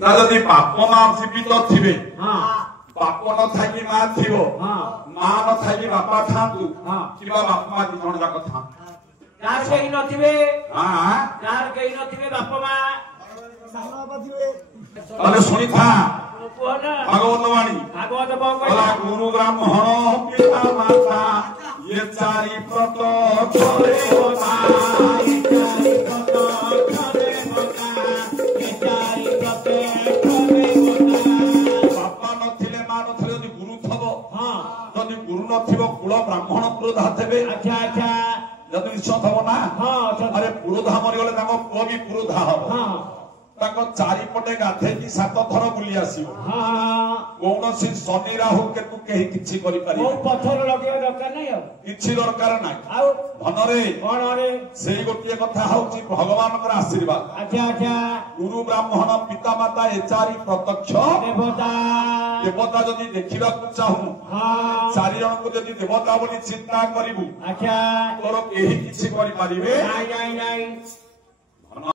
ନା ଯଦି ବାପ ମା ଜୀବିତ ଥିବେ ବାପ ନଥାଇକି ମା ଥିବ ମା ନଥାଇକି ବାପା ଥାଆନ୍ତୁ କିମ୍ବା ବାପା ମା ଦି ଜଣ ଯାକ ଥାଆନ୍ତୁ ଯାହାର କେହି ନଥିବେ ଯାହାର କେହି ନଥିବେ ବାପ ମା ତାହେଲେ ଶୁଣିଥା ଭାଗବତ ବାଣୀ ଭାଗବତ କଣ କହିଲା ଗୁରୁ ବ୍ରାହ୍ମଣ ପିତା ମାତା ଏ ଚାରି ପ୍ରତକ୍ଷରେ ବାପା ନଥିଲେ ମା ନଥିଲେ ଯଦି ଗୁରୁ ଥବ ଯଦି ଗୁରୁ ନଥିବ କୁଳ ବ୍ରାହ୍ମଣ ପୁରୋଧା ଥିବେ ଯଦି ନିଶ୍ଚୟ ଥବ ନା ଆରେ ପୁରୋଧା ମରିଗଲେ ତାଙ୍କ ପୁଅ ବି ପୁରୋଧା ହବ ତାଙ୍କ ଚାରିପଟେ ଗାଧେଇକି 7 ଥର ବୁଲି ଆସିବ କୌଣସି ଶନି ରାହୁ କେତୁ କେହି କିଛି କରିପାରିବେ ପଥର ଲଗେଇବା ଦରକାର ନାହିଁ ଆଉ କିଛି ଦରକାର ନାହିଁ ଆଉ ଧନରେ କଣରେ ସେଇ ଗୋଟିଏ କଥା ହଉଛି ଭଗବାନଙ୍କର ଆଶୀର୍ବାଦ ଗୁରୁ ବ୍ରାହ୍ମଣ ପିତା ମାତା ଏ ଚାରି ପ୍ରତ୍ୟକ୍ଷ ଦେବତା ଯଦି ଦେଖିବାକୁ ଚାହୁଁ 4 ଜଣଙ୍କୁ ଯଦି ଦେବତା ବୋଲି ଚିନ୍ତା କରିବୁ ତୋର କେହି କିଛି କରିପାରିବେ